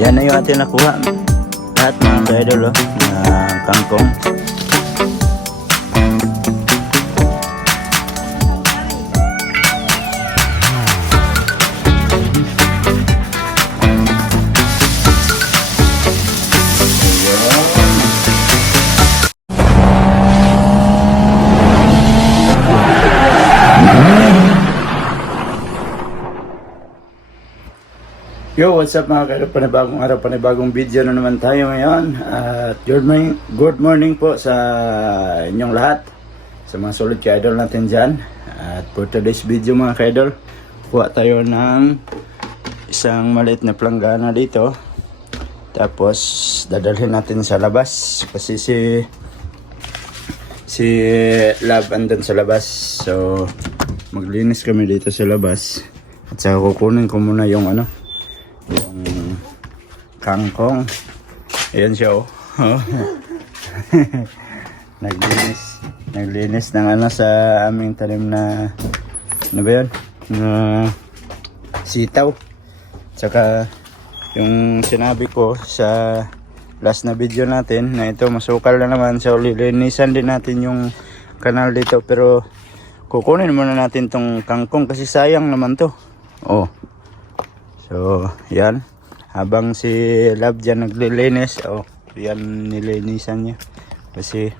Yan na yung ating nakuha. Lahat mga ka-idol na kangkong. Yo, what's up mga ka-idol? Panibagong araw, panibagong video na naman tayo ngayon. At good morning po sa inyong lahat, sa mga solid ka-idol natin dyan. At for today's video mga ka-idol, kuha tayo ng isang maliit na planggana dito. Tapos dadalhin natin sa labas kasi si Love andun sa labas. So maglinis kami dito sa labas. At saka kukunin ko muna yung yung kangkong. Ayan siya naglinis ng sa aming tanim na ba yun? Na sitaw. Tsaka yung sinabi ko sa last na video natin na ito masukal na naman, so lilinisan din natin yung kanal dito, pero kukunin muna natin tong kangkong kasi sayang naman to. So, yan. Habang si Love dyan naglilinis, yan nilinisan niya. Kasi,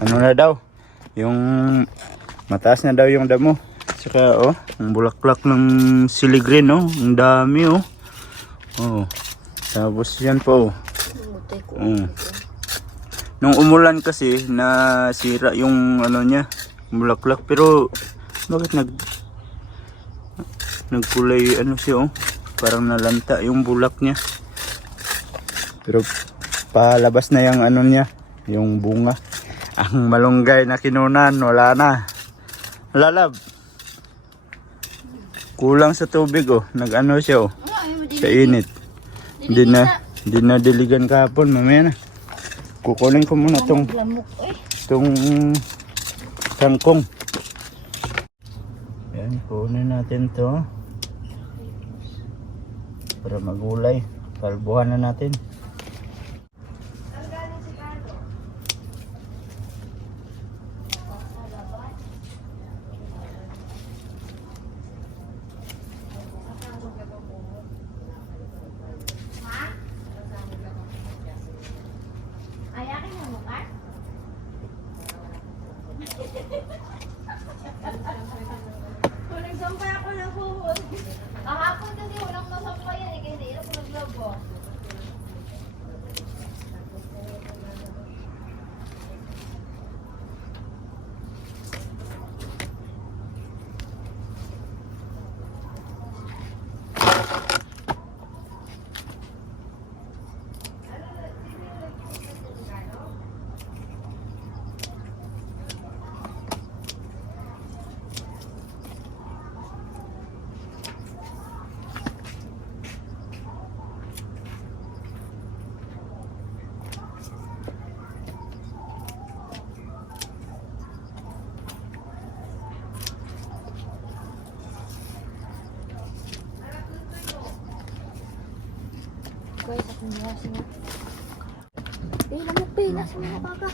na daw, yung mataas na daw yung damo. Saka, ang bulaklak ng siligreen, ang dami, Tapos yan po, Nung umulan kasi, nasira yung niya, bulaklak. Pero, bakit nagkulay siya, parang nalanta yung bulak niya, pero palabas na yung niya, yung bunga. Ang malunggay na kinunan wala na. Lalab, kulang sa tubig nag siya sa init. Hindi na diligan kahapon. Mamaya na kukunin ko muna tong kangkong. Yan, kunin natin to para magulay. Kalbuhan na natin. Nagsampay ako ng huhod. Kahapon kasi walang masampay yan kasi hirap ko naglobo. Guys, akong bukas na. Lamok pila sa mga baka.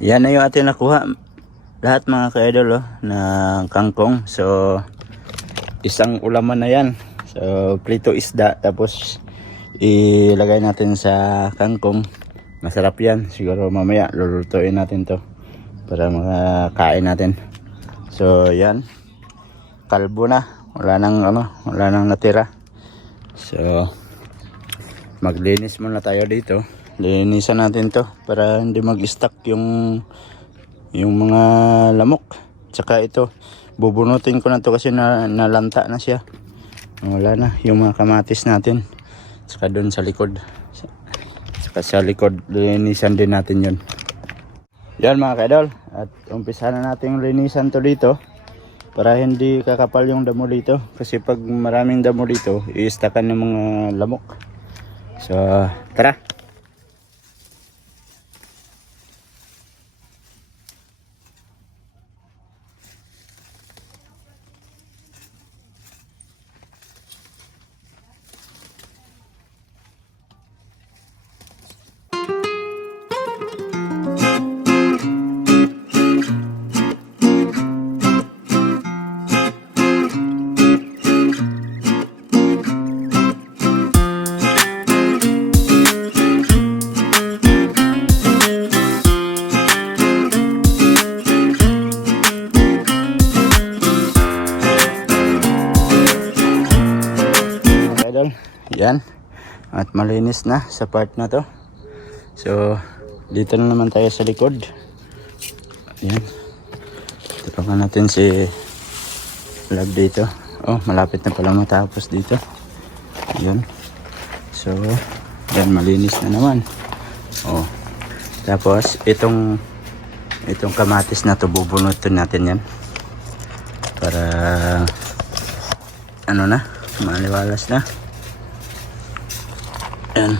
Yan na yung ating nakuha. Lahat mga ka-idol na kangkong. So isang ulaman na yan So, prito isda. Tapos, ilagay natin sa kangkong. Masarap yan. Siguro mamaya, lulutuin natin to para makakain natin. So, yan. Kalbo na. Wala nang natira. So, maglinis muna tayo dito. Linisan natin to para hindi mag-stuck yung mga lamok. Tsaka ito, bubunutin ko na to kasi nalanta na siya. Wala na yung mga kamatis natin. Tsaka doon sa likod. Tsaka sa likod, linisan din natin yun. Yan mga kaidol. At umpisa na natin linisan to dito. Para hindi kakapal yung damo dito. Kasi pag maraming damo dito, i-stackan ng mga lamok. So, tara. Yan. At malinis na sa part na to. So, dito na naman tayo sa likod. Yan. Tulungan natin si Love dito. Oh, malapit na pala matapos dito. Yan. So, yan, malinis na naman. Oh. Tapos, itong kamatis na to, bubunutin natin yan. Para, maliwalas na. Yan.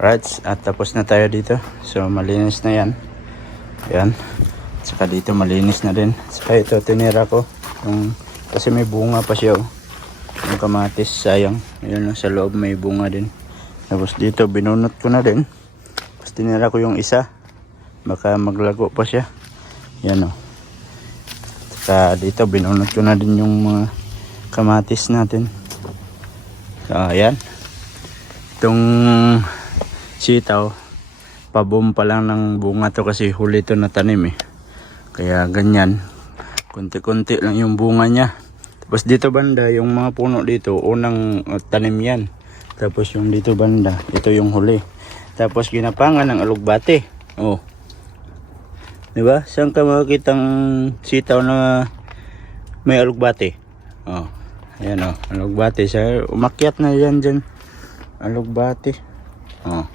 Right, at tapos na tayo dito. So malinis na yan. Yan. Saka dito malinis na din. Saka ito tinira ko. Kasi may bunga pa siya. Yung kamatis, sayang. Ayun, sa loob may bunga din. Tapos dito binunot ko na din. Tapos tinira ko yung isa. Baka maglago pa siya. Yan o. Saka dito binunot ko na din yung mga kamatis natin. So ayan. Itong sitaw, pabom pa lang ng bunga to kasi huli to na tanim eh. Kaya ganyan, konti-konti lang yung bunga niya. Tapos dito banda, yung mga puno dito, unang tanim yan. Tapos yung dito banda, ito yung huli. Tapos ginapangan ng alugbate. Oh. Diba? Saan ka makikitang sitaw na may alugbate? Oh. Ayan oh, alugbate. Siya, umakyat na yan dyan. Alugbate. Oh.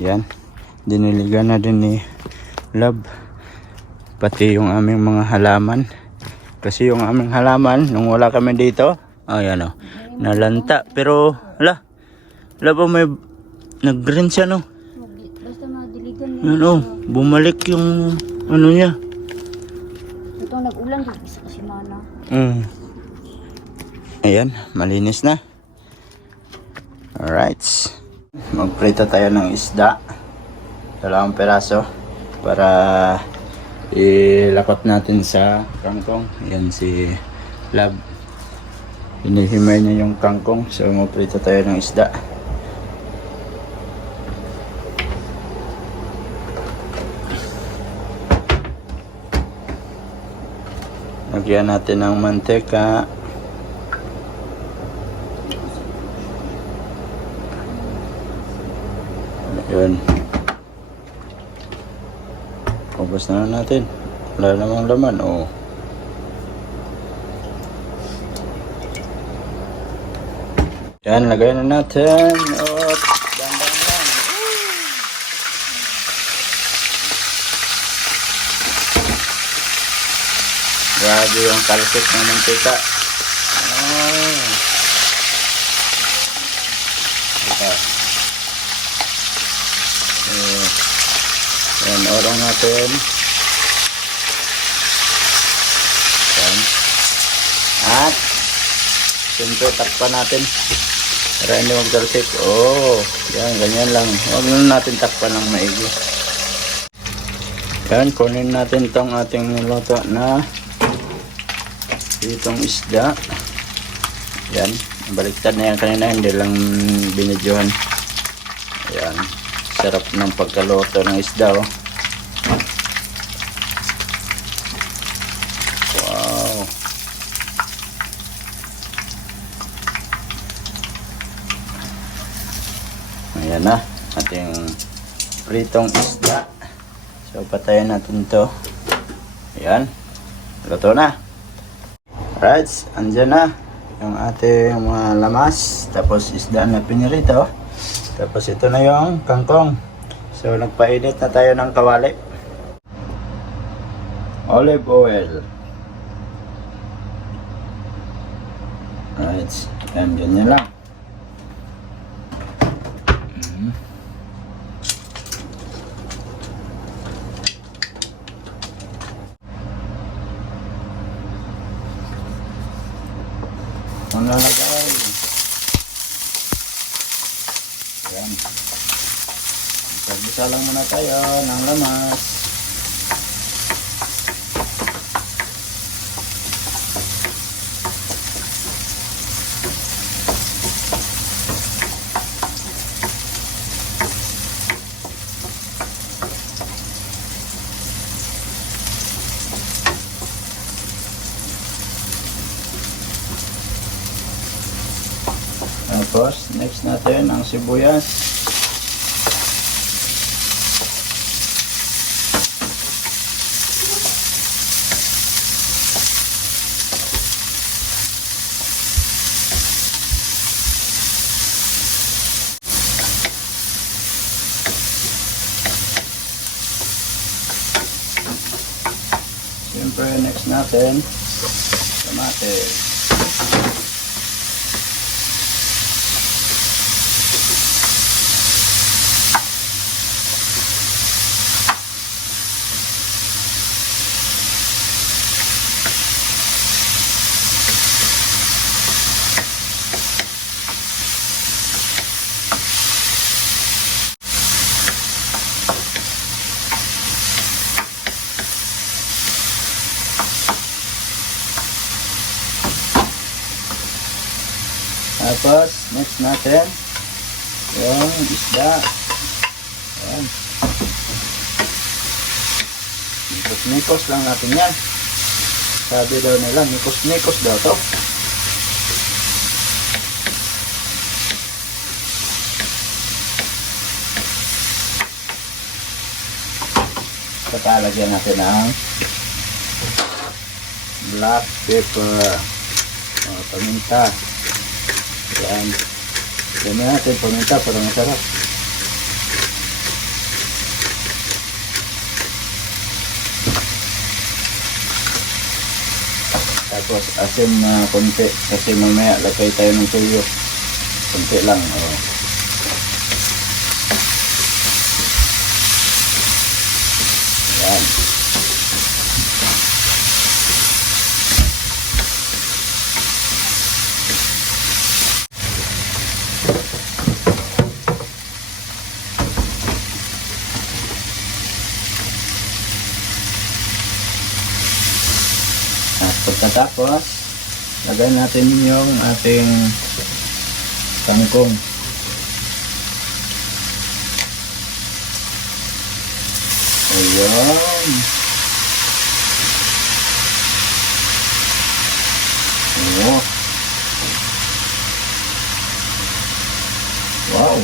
Yan, diniligan na din ni Love pati yung aming mga halaman kasi yung aming halaman nung wala kami dito, ayan o, nalanta. Pero hala, Love may nag-green siya no, Basta madiligan yan o, bumalik yung ano niya. Ito nag-ulan kasi mana. Ayan, malinis na. Alright, magprito tayo ng isda, 2 peraso para ilakot natin sa kangkong. Yan si Love, hinihimay niya yung kangkong. So magprito tayo ng isda. Lagyan natin ng mantika. Yun. Ubos na natin. Wala namang laman. Oh. Yan, lagay na natin. Oh, dandan lang. Grabe yung talsik ng mantika. Oh. Ito. Yan, orong natin. Yan. At siyempre takpan natin para hindi magtalsik. Oh, yan, ganyan lang. Huwag na natin takpan ng maigi. Yan, kunin natin tong ating niluto na itong isda. Yan, baliktad na yan kanina, hindi lang binidyohan. Yan, sarap ng pagkaluto ng isda. Oh. Wow. Ayan na, ating pritong isda. So, patayin natin to. Ayan, luto na. Alright, andyan na yung ating mga lamas. Tapos isda na pinirito. Tapos ito na yung kangkong. So, nagpainit na tayo ng kawali. Olive oil. Alright, yan, ganyan lang. Manlalagay. Ayan. Pag-isa lang muna tayo ng lamas. Tapos, next natin ang sibuyas. Siyempre, next natin, kamatis. Tapos, next natin, yung isda. Ayan. Mikos-mikos lang natin yan. Sabi daw nila, mikos-mikos daw to. Patalagyan natin ang black pepper. Paminta. Yan. Dami natin paminta para masarap. Tapos asin na konti kasi mamaya lagay tayo ng tuyo. Konti lang. Oh. Yan. At pagkatapos, lagay natin yung ating kangkong. Ayan. Oo. Wow.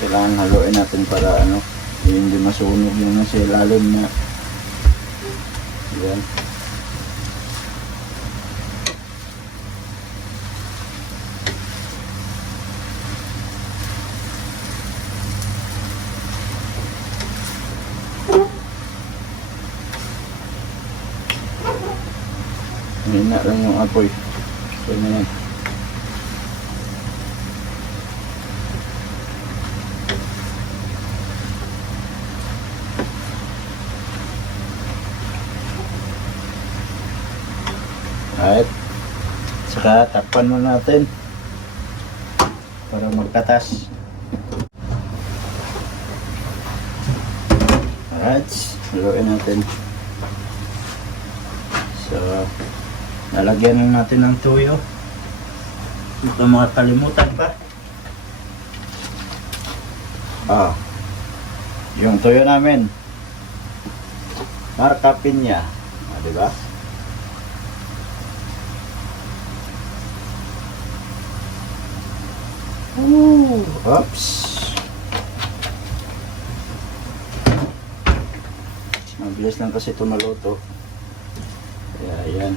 Kailangan haluin natin para hindi masunog yung nasa ilalim na. Yan. Hina lang yung apoy. So na yan. Alright. Saka takpan mo natin para magkatas. Alright. Haluin natin. So, lalagyan na natin ng tuyo. Ito mga kalimutan pa. Yung tuyo namin. Marca Piña. Diba? Oops. Mabilis lang kasi ito maluto. Kaya yan.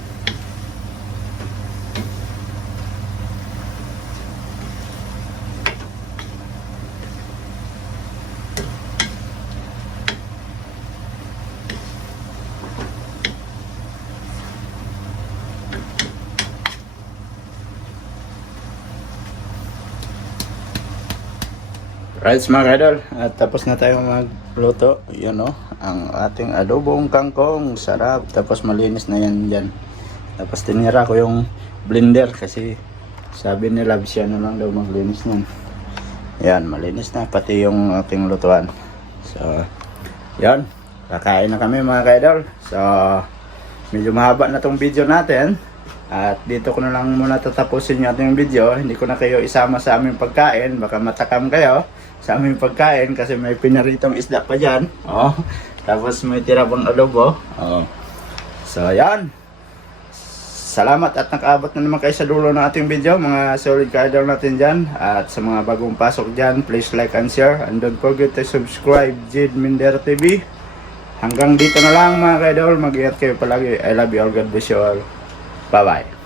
Right mga idol, at tapos na tayo magluto. Yan ang ating adobong kangkong. Sarap, tapos malinis na yan dyan. Tapos tinira ko yung blender kasi sabi nila siya na lang daw maglinis nun. Yan, malinis na pati yung ating lutuan. So, yan, kakain na kami mga idol. So, medyo mahaba na tong video natin. At dito ko na lang muna tatapusin yung ating video. Hindi ko na kayo isama sa aming pagkain. Baka matakam kayo sa aming pagkain kasi may pinaritong isda pa dyan. Tapos may tira pang adobo. So yan. Salamat at nakaabot na naman kayo sa dulo ng ating video. Mga solid ka-idol natin dyan. At sa mga bagong pasok dyan, please like and share. And don't forget to subscribe Jid Minder TV. Hanggang dito na lang mga ka-idol. Mag-ingat kayo palagi. I love you all. God bless you all. Bye-bye.